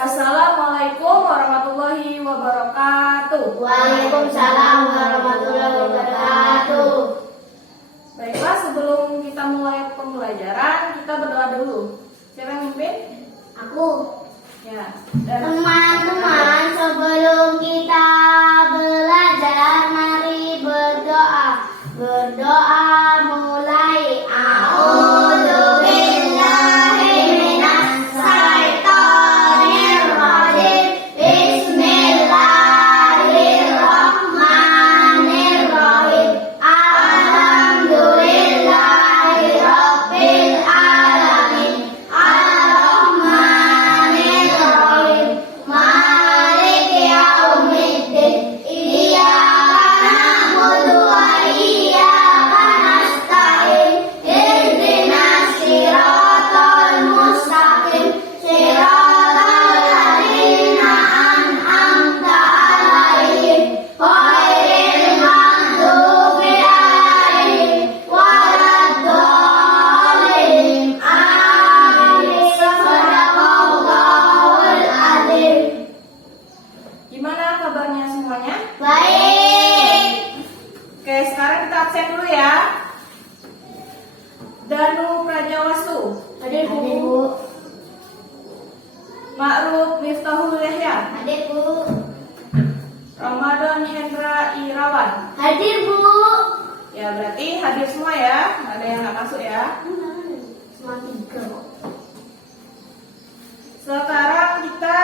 Assalamualaikum warahmatullahi wabarakatuh. Waalaikumsalam warahmatullahi wabarakatuh. Baiklah, sebelum kita mulai pembelajaran, kita berdoa dulu. Siapa yang mimpin? Aku. Ya. Teman-teman, sebelum kita belajar, mari berdoa. Berdoa mulai. Gimana kabarnya semuanya? Baik. Oke, sekarang kita absen dulu ya. Danu Prajawastu. Hadir, Bu. Ma'ruf Miftahul Yahya. Hadir, Bu. Ramadan Hendra Irawan. Hadir, Bu. Ya, berarti hadir semua ya. Nggak ada yang nggak masuk ya. Semua tiga. Sekarang kita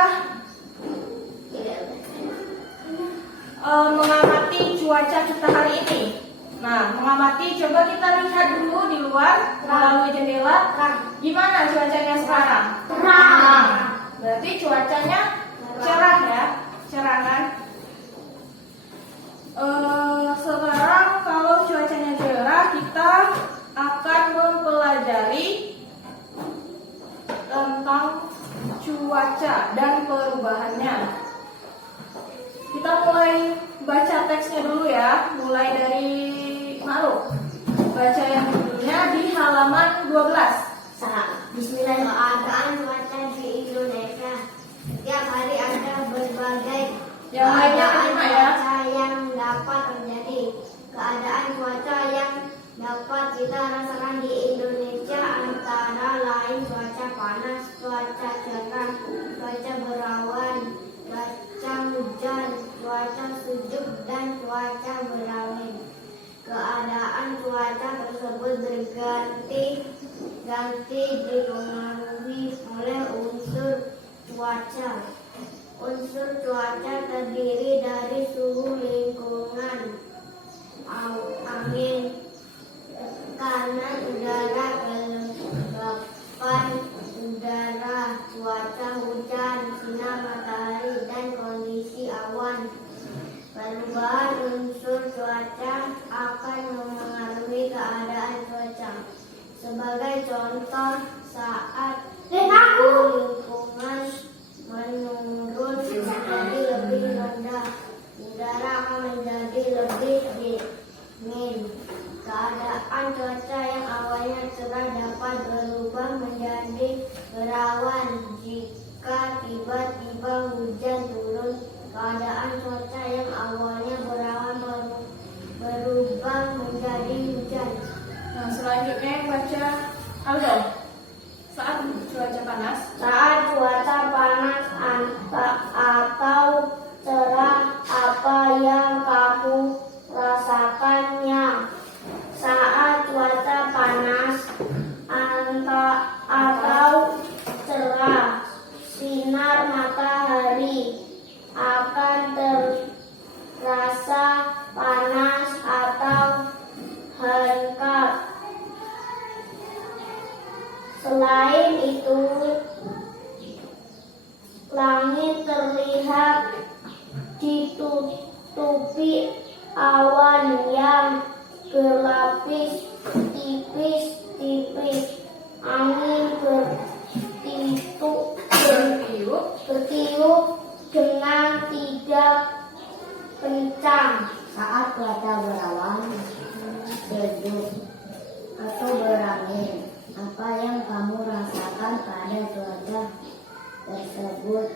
mengamati cuaca kita hari ini. Nah, mengamati, coba kita lihat dulu di luar melalui jendela. Gimana cuacanya sekarang? Terang. Berarti cuacanya cerah ya, cerah kan? Sekarang kalau cuacanya cerah, kita akan mempelajari tentang cuaca dan perubahannya. Kita mulai baca teksnya dulu ya, mulai dari Ma'ruf. Baca yang judulnya di halaman 12. Bismillahirrahmanirrahim. Keadaan cuaca di Indonesia. Setiap hari ada berbagai Yang lainnya terima ya. cuaca yang dapat terjadi. Keadaan cuaca yang dapat kita rasakan di Indonesia antara lain cuaca panas, cuaca cerah, cuaca berawan, cuaca hujan, cuaca sejuk, dan cuaca berangin. Keadaan cuaca tersebut berganti-ganti dipengaruhi oleh unsur cuaca. Unsur cuaca terdiri dari suhu lingkungan, angin, tekanan udara, kelembapan udara, cuaca hujan, sinar matahari, dan kondisi awan. Perubahan unsur cuaca akan memengaruhi keadaan cuaca. Sebagai contoh, saat lingkungan menurun menjadi lebih rendah, udara akan menjadi lebih dingin. Keadaan cuaca yang awalnya cerah dapat berubah menjadi berawan jika tiba-tiba hujan turun. Keadaan cuaca yang awalnya berawan berubah menjadi hujan. Nah, selanjutnya yang baca Aldo. Saat cuaca panas. Saat cuaca panas atau cerah, apa yang kamu rasakannya? Saat cuaca panas atau cerah, sinar matahari akan terasa panas atau hangat. Selain itu, langit terlihat ditutupi awan yang berlapis tipis-tipis. Angin bertiup dengan tidak kencang. Saat cuaca berawan, sejuk, atau berangin, apa yang kamu rasakan pada cuaca tersebut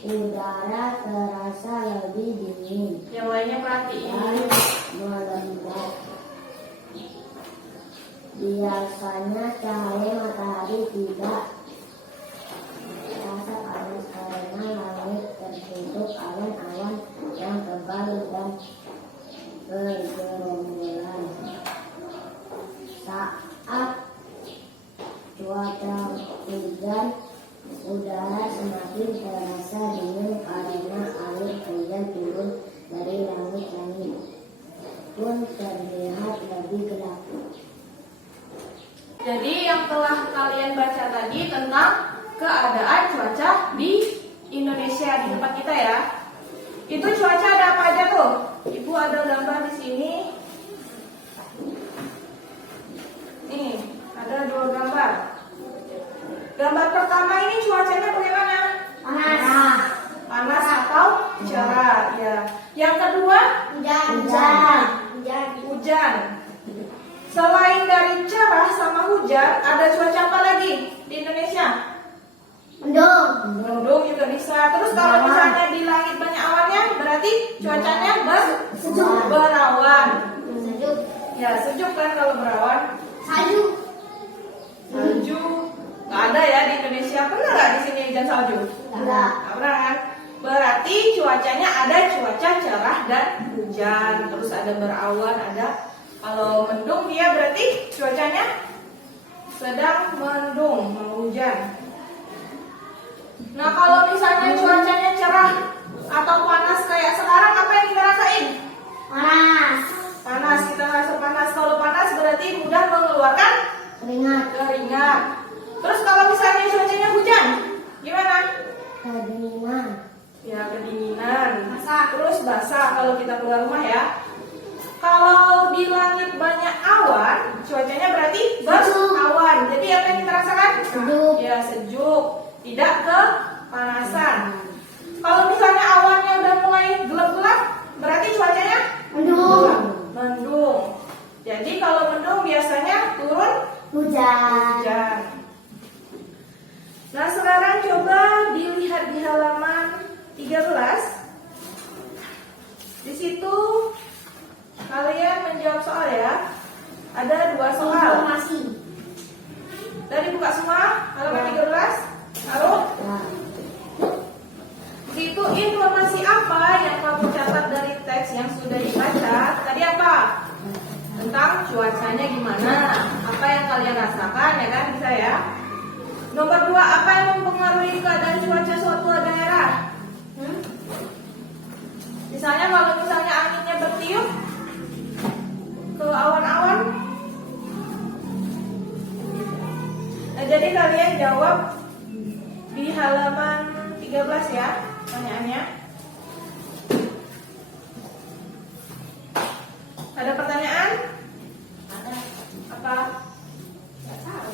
udara terasa lebih dingin Yang lainnya perhatiin. dan melembab. Biasanya cahaya matahari tidak terasa panas karena langit tertutup awan-awan yang tebal dan bergerombolan. Saat cuaca hujan, udara semakin terasa dingin karena air hujan turun dari langit-langit pun terlihat lebih gelap. Jadi yang telah kalian baca tadi tentang keadaan cuaca di Indonesia, di tempat kita ya. Itu cuaca ada apa aja tuh? Ibu ada gambar di sini. Nih, ada 2 gambar. Gambar pertama ini cuacanya bagaimana? Panas. Panas atau cerah, ya. Yang kedua, hujan. Selain dari cerah sama hujan, ada cuaca apa lagi di Indonesia? Mendung juga bisa. Terus kalau misalnya di langit banyak awannya, berarti cuacanya berawan. Sejuk. Ya, sejuk kan kalau berawan. Salju. Salju nggak ada ya di Indonesia. Pernah nggak di sini hujan salju? Enggak. Nggak pernah kan? Berarti cuacanya ada cuaca cerah dan hujan. Terus ada berawan, ada. Kalau mendung dia berarti cuacanya sedang mendung, mau hujan. Nah kalau misalnya cuacanya cerah atau panas kayak sekarang, apa yang kita rasain? Panas, kita rasa panas. Kalau panas berarti mudah mengeluarkan keringat. Terus kalau misalnya cuacanya hujan, gimana? Kedinginan. Ya kedinginan. Terus basah kalau kita keluar rumah ya. Kalau di langit banyak awan, cuacanya berarti berawan. Jadi apa yang kita rasakan? Sejuk. Ya sejuk, tidak kepanasan. Kalau misalnya awannya udah mulai gelap-gelap, berarti cuacanya mendung. Jadi kalau mendung biasanya turun hujan. Nah sekarang coba dilihat di halaman 13. Di situ kalian menjawab soal ya. Ada 2 soal. Dari buka semua halaman 13. Lalu di situ informasi apa yang kamu catat dari teks yang sudah dibaca? Tadi apa? Tentang cuacanya gimana? Apa yang kalian rasakan ya kan? Bisa ya. Nomor 2, apa yang mempengaruhi keadaan cuaca suatu daerah? Misalnya kalau misalnya anginnya bertiup ke awan-awan. Nah, jadi kalian jawab di halaman 13 ya pertanyaannya. Ada pertanyaan? Ada. Apa? Nggak tahu.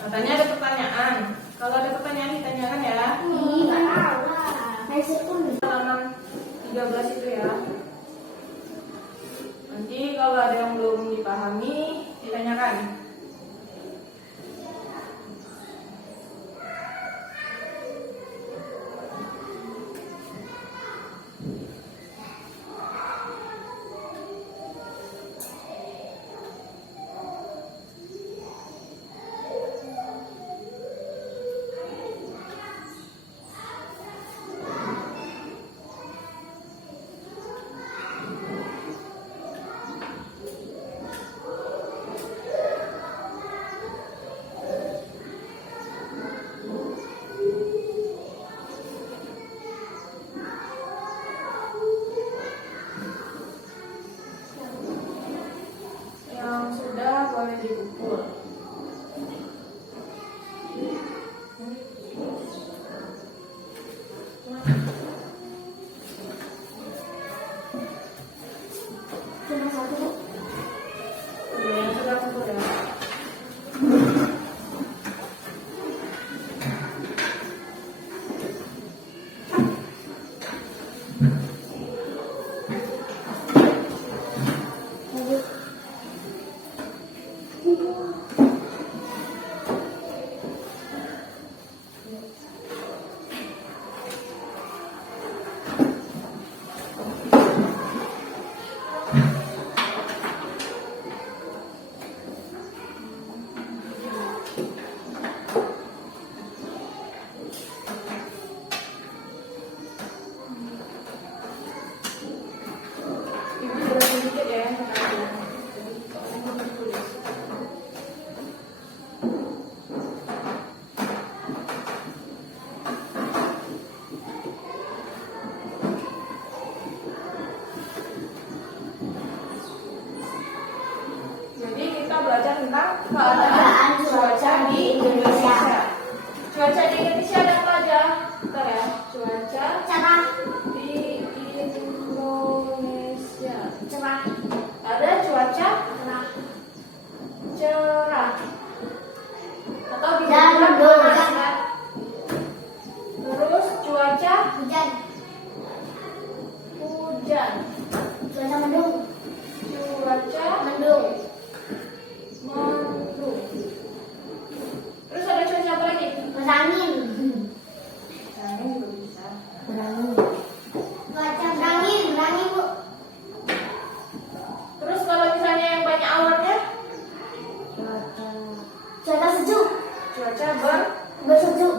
Katanya ada pertanyaan. Kalau ada pertanyaan ditanyakan ya. Nggak tahu lah. Halaman 13 itu ya. Nanti kalau ada yang belum dipahami ditanyakan.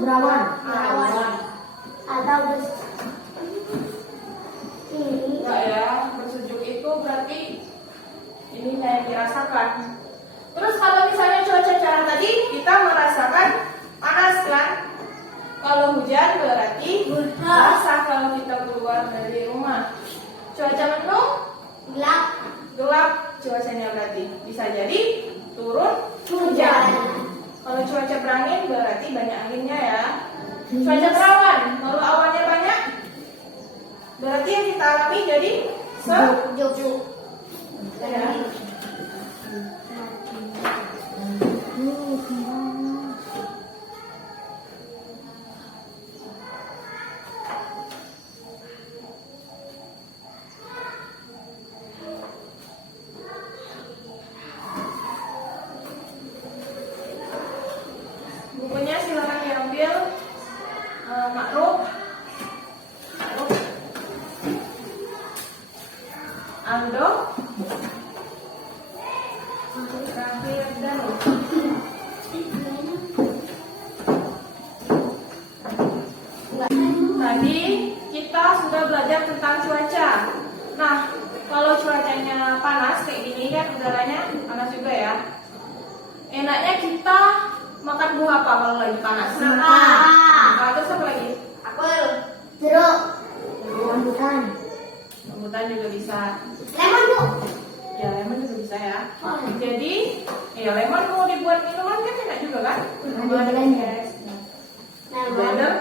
berawan. Atau ini. Enggak ya, bersejuk itu berarti ini yang dirasakan. Terus kalau misalnya cuaca cerah tadi kita merasakan panas kan? Kalau hujan berarti basah kalau kita keluar dari rumah. Cuaca mendung gelap cuacanya berarti bisa jadi turun hujan. Kalau cuaca berangin berarti banyak anginnya ya. Cuaca berawan, kalau awannya banyak berarti yang kita alami jadi sejuk. Ya. Bukunya silakan diambil. Makruf, Aldo, Raffi Danu. Tadi kita sudah belajar tentang cuaca. Nah, kalau cuacanya panas kayak gini kan, udaranya panas juga ya. Enaknya kita makan buah apa kalau lagi panas? Nangka. Terus apa lagi? Apel, jeruk, rambutan, Rambutan juga bisa. lemon bu. Ya, lemon juga bisa ya. Jadi, ya lemon mau dibuat minuman kan enak juga kan? Nah, di blender. Nah, blender.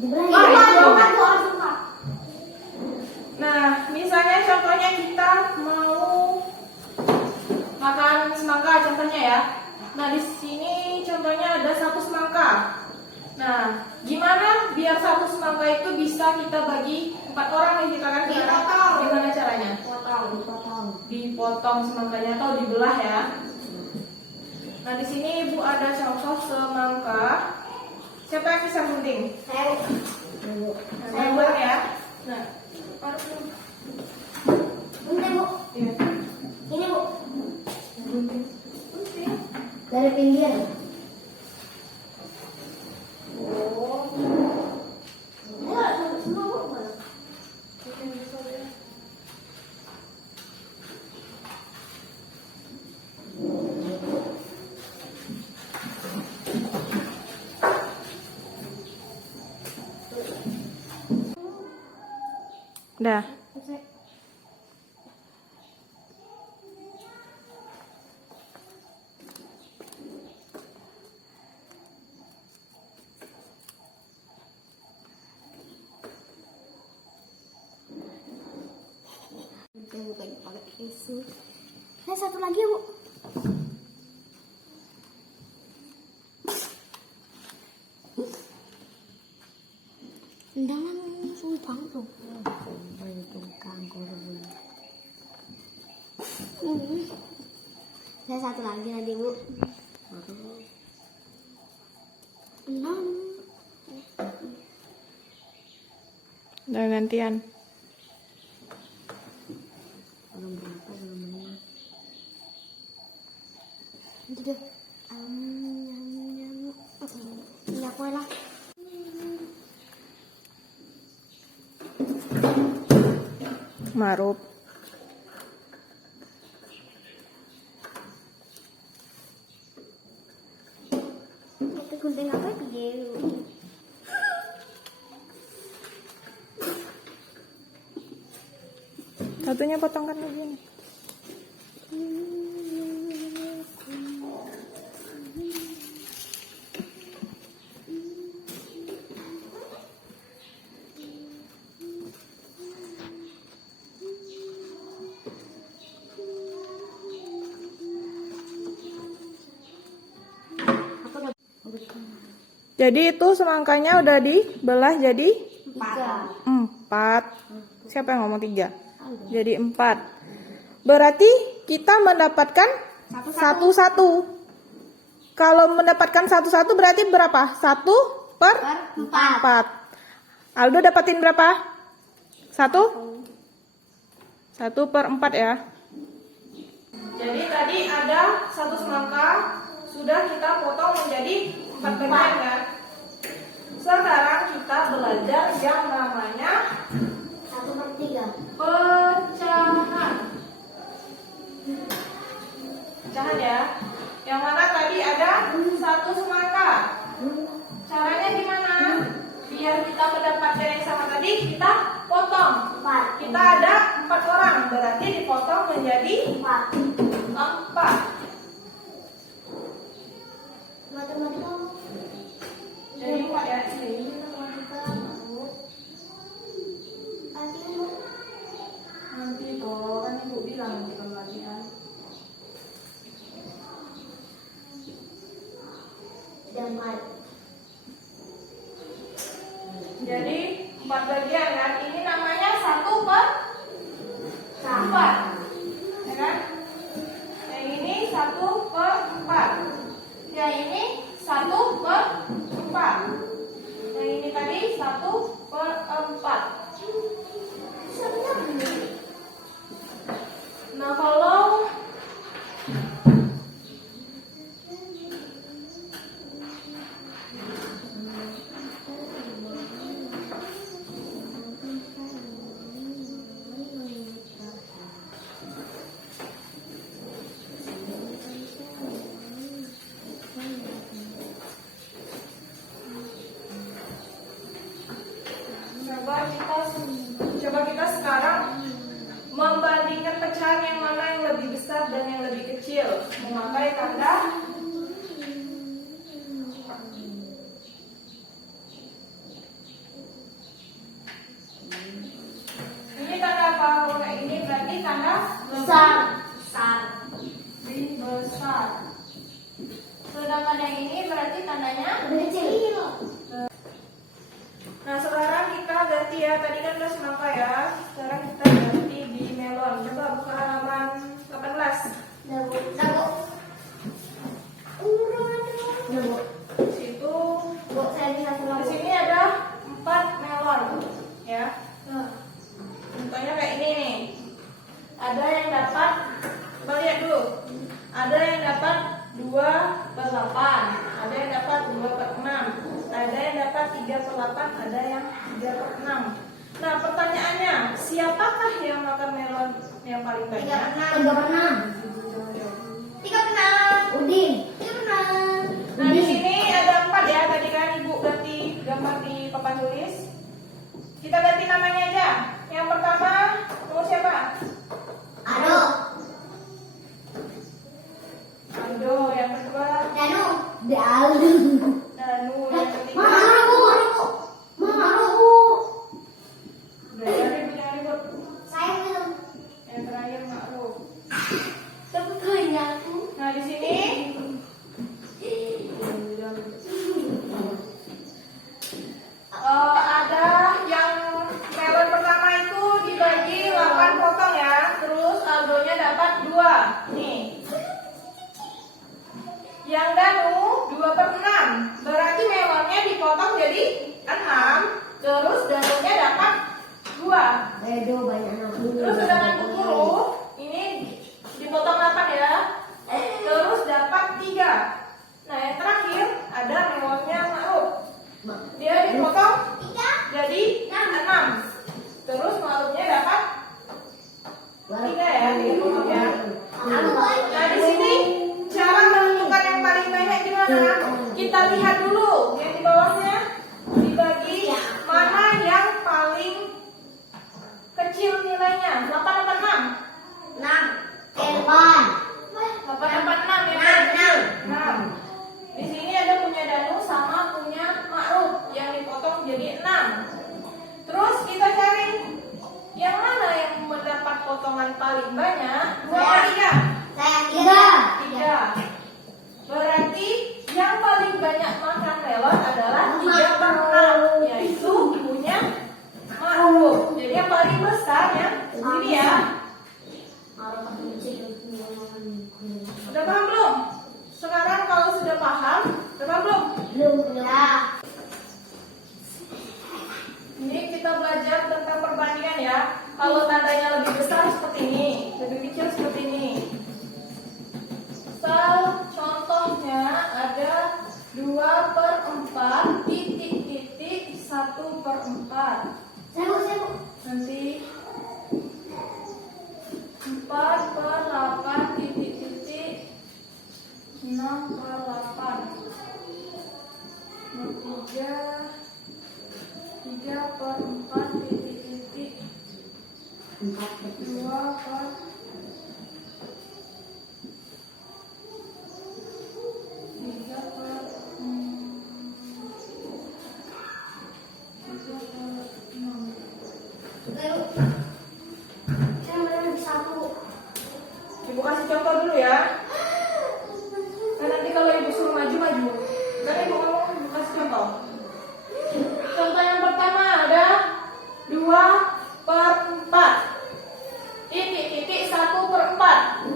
Di blender. Nah, misalnya contohnya kita mau makan semangka contohnya ya. Nah, di sini contohnya ada 1 semangka. Nah, gimana biar 1 semangka itu bisa kita bagi 4 orang nih kita kan sekarang. Dipotong. Gimana caranya? Dipotong. Dipotong semangkanya atau dibelah ya. Nah, di sini Ibu ada contoh semangka. Siapa yang bisa gunting? Saya. Saya buat ya. Nah, Gunting bu. iya. Ini bu. Gunting. Dari pinggir. Oh. Semua bu. Dah. Saya bukanya pakai tisu. Saya satu lagi ya bu. Jangan sumpah tuh. Saya satu lagi nanti bu. 6. Udah gantian. Itu deh. Ya kue lah. Maruf. Itu gunting apa dia? Satunya potongkan begini. Jadi itu semangkanya udah dibelah jadi 4. Siapa yang ngomong 3? Jadi 4. Berarti kita mendapatkan 1-1. Kalau mendapatkan 1-1 berarti berapa? 1/4. Aldo dapatin berapa? 1/4 ya. Jadi tadi ada 1 semangka sudah kita potong menjadi 4 bagian kan? Sekarang kita belajar yang namanya 1/3. pecahan. Pecahan ya. Yang mana tadi ada 1 semangka. Caranya gimana? Biar kita mendapatkan yang sama tadi, kita potong. 4. Kita ada 4 orang, berarti dipotong menjadi 4. Matematika. Jadi 4 ya. Ini matematika. Artinya Bu. Nanti toh kan ibu bilang nanti kalau latihan. Damai. Jadi 4 bagian kan? Ini namanya 1/4, ya kan? Yang ini 1/4. Yang ini 1/4. Yang ini tadi 1/4. Nah kalau coba kita sekarang membandingkan pecahan yang mana yang lebih besar dan yang lebih kecil memakai tanda ini tanda apa? Kalau kayak ini berarti tanda Besar. lebih besar. Sedangkan yang ini berarti tandanya. Lebih kecil. Nah sekarang kita ganti ya, tadi kan udah semangka ya. Sekarang kita ganti di melon. Coba buka halaman 18. Dabu. Di situ Bu, saya bisa di selalu. sini ada 4 melon ya. Contohnya kayak ini nih. Ada yang dapat, coba lihat dulu. Ada yang dapat 2/8, ada yang dapat 2/6, ada yang dapat 3/8, ada yang 3/6. Nah pertanyaannya, siapakah yang makan melon yang paling banyak? 3/6. Udin. 3/6. Nah di sini ada 4 ya, tadi kan ibu ganti gambar di papan tulis. Kita ganti namanya aja. Yang pertama, mau siapa? Ado. Aldo. Yang kedua, Danu. Danu. Yang ketiga, Maharu. belajar punya ribut. Saya belum. Yang terakhir Ma'ruf. Tapi kayaknya aku. Nah di sini ada yang melon pertama itu dibagi 8 potong ya. Terus Aldonya dapat 2. Nih. Yang Danu 2/6. Berarti melonnya dipotong jadi 6. Terus Danunya dapat 2. Edo banyak aku. Terus sedangkan Bu Guru ini dipotong 8 ya. Terus dapat 3. Nah yang terakhir ada melonnya Ma'ruf. Dia dipotong jadi 6. Terus Ma'rufnya dapat 3 ya, dipotong ya. Nah di sini cara menentukan yang paling banyak gimana? Kita lihat dulu yang di bawahnya dibagi mana yang paling kecil nilainya. 8 apa 6? 8 ya. 6. Di sini ada punya Danu sama punya Ma'ruf yang dipotong jadi 6. Terus kita cari yang mana yang mendapat potongan paling banyak? 2 atau 3? Saya 3. Berarti yang paling banyak makan melon adalah 3/6, yaitu punya Ma'ruf. Jadi yang paling besar ya ini ya. Udah paham belum? Sekarang kalau sudah paham, udah paham belum? Ini kita belajar tentang perbandingan ya. Kalau tandanya lebih besar seperti ini, lebih kecil seperti ini. Contohnya ada 2/4 titik-titik per 4 titik-titik 2 per 3 per 6. Ibu kasih contoh dulu ya. Nah, nanti kalau ibu suruh maju-maju. Dan ibu ngomong, ibu kasih contoh. Contoh yang pertama ada 2 per 4 titik-titik 1 per 4.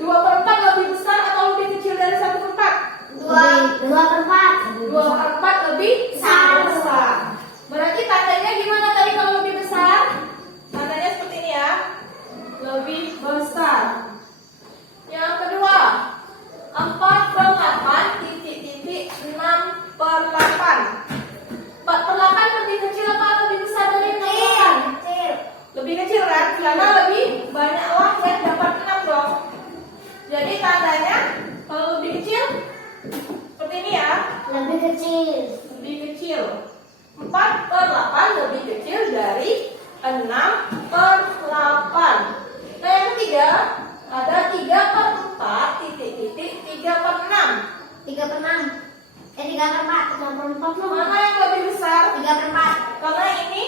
2 per 4 lebih besar atau lebih kecil dari 1 per 4? 2 per 4. 2 per 4 lebih besar. Berarti tandanya gimana tadi kalau lebih besar? Tandanya seperti ini ya. Lebih besar. Yang kedua, 4 per 8 titik-titik 6 per 8. 4 per 8 lebih kecil apa lebih besar dari 6 per 8? Kecil. Lebih kecil kan? Karena lebih banyaklah yang dapat 6 dong. Jadi tandanya kalau lebih kecil seperti ini ya. Lebih kecil. Lebih kecil. 4 per 8 lebih kecil dari 6 per 8. Nah yang ketiga ada 3 per 4 titik-titik 3 per 6. 3 per 6. 3 per 4. 3 per 4 loh. Mana yang lebih besar? 3 per 4. Karena ini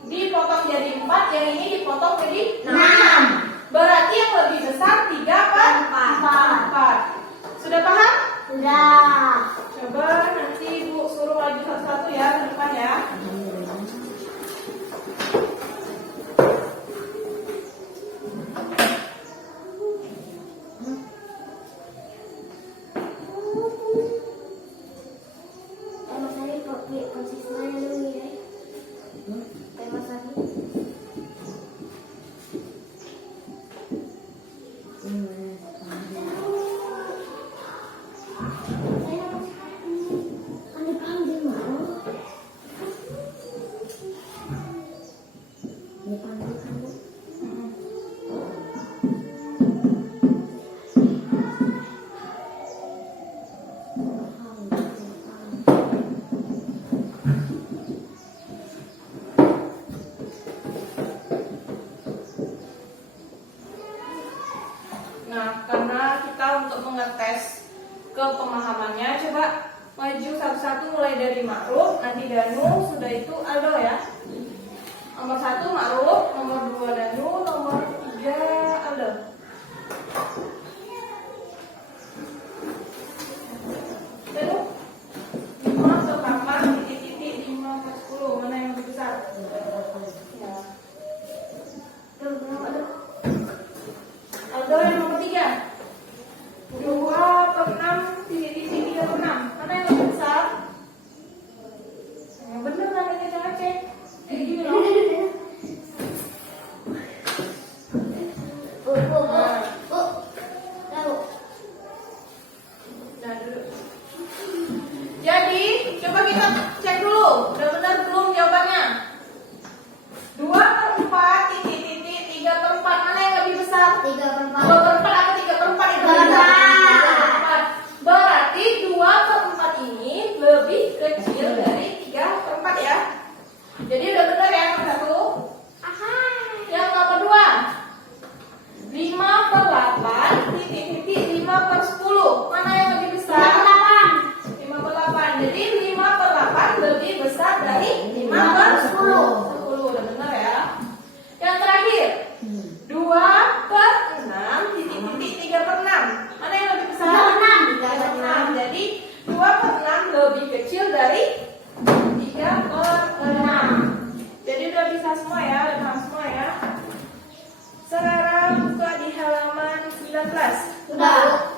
dipotong jadi 4, yang ini dipotong jadi 6. Berarti yang lebih besar 3 per 4. Sudah paham? Sudah. Coba nanti ibu suruh lagi satu-satu ya ke depan ya. Mas Ari konsisten dulu ya. Mas Ari. Nah, karena kita untuk mengetes ke pemahamannya, coba maju satu-satu mulai dari Ma'ruf, nanti Danu, sudah itu Aldo ya. Nomor 1 Ma'ruf, nomor 2 Danu, nomor 3 Aldo. Danu, 5 per 8 titik-titik 5 per 10, mana yang lebih besar? Ya. Aldo yang nomor 3. 2 per 6 titik-titik 3 per 6. Mana yang lebih besar? Yang bener namanya, jangan cek. Gini loh. Nah, dulu. Jadi, coba kita cek dulu. Udah benar belum jawabannya? 2 per 4 titik-titik 3 per 4. Mana yang lebih besar? 3 per 2 per 4 atau 3 per 4 itu? 4. 3 per 4. Berarti 2 per 4 ini lebih kecil dari 3 per 4 ya. Jadi udah benar ya nomor 1. Yang nomor 2, 5 per 8 titik-titik 5 per 10. Mana yang lebih besar? 5 per 8. Jadi 5 per 8 lebih besar dari 5 per 10. 10 udah benar ya. Yang terakhir, 2 per 6 titik-titik 3 per 6. Mana yang lebih besar? 3 per 6. Jadi 2 per 6 lebih kecil dari 3 per 6. Jadi udah bisa semua ya, udah paham semua ya. Sekarang buka di halaman 19. Sudah.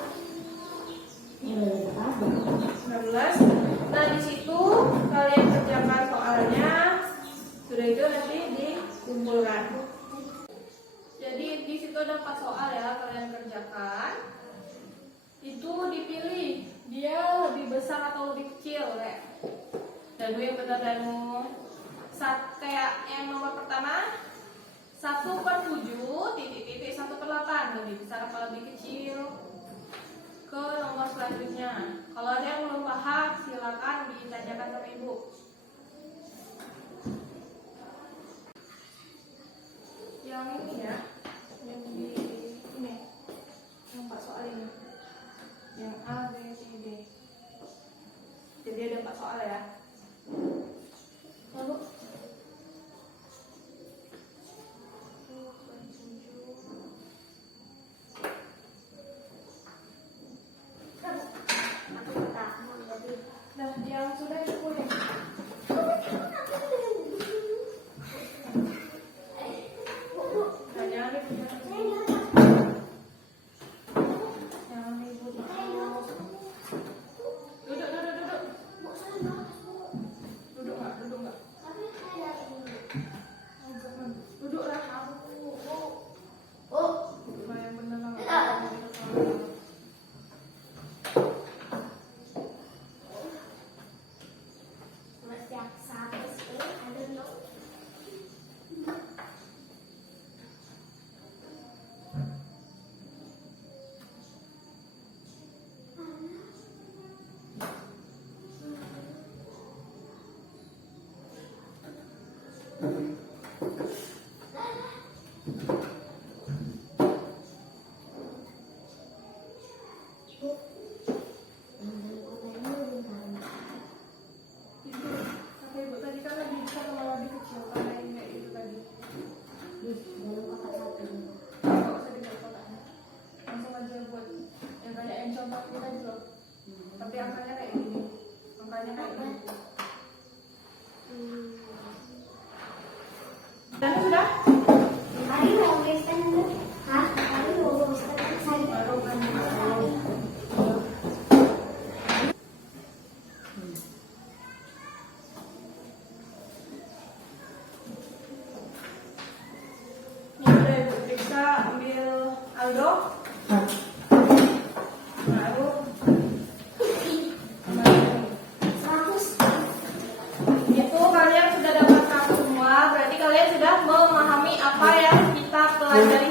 19. Nah di situ kalian kerjakan soalnya. Sudah itu nanti dikumpulkan. Jadi di situ ada 4 soal ya, kalian kerjakan. Itu dipilih dia lebih besar atau lebih kecil kayak. Danu yang benar Danu. Kayak yang nomor pertama 1 per 7 titik-titik 1 per 8 lebih besar apa lebih kecil? ke nomor selanjutnya. Kalau ada yang belum paham, silakan ditanyakan sama ibu. Yang ini ya, yang di ini, yang 4 soal ini, yang A, B, C, D. Jadi ada 4 soal ya. Lalu nah, yang sudah cukup ya. Nah, jangan ribut. Jangan ribut. Duduk. Duduk nggak? Duduklah kamu. Yang bener lah. Kata ibu tadi kan lebih besar sama lebih kecil, karena ini kayak itu tadi. Nggak usah dibuat kotaknya, langsung aja buat yang kayak yang contoh kita gitu loh. Tapi angkanya kayak gini, angkanya kayak gini. Dan sudah? Baru kan. Ini udah ibu periksa, ambil Aldo. Baru. Itu kalian sudah dapat tahu semua, berarti kalian sudah memahami apa yang kita pelajari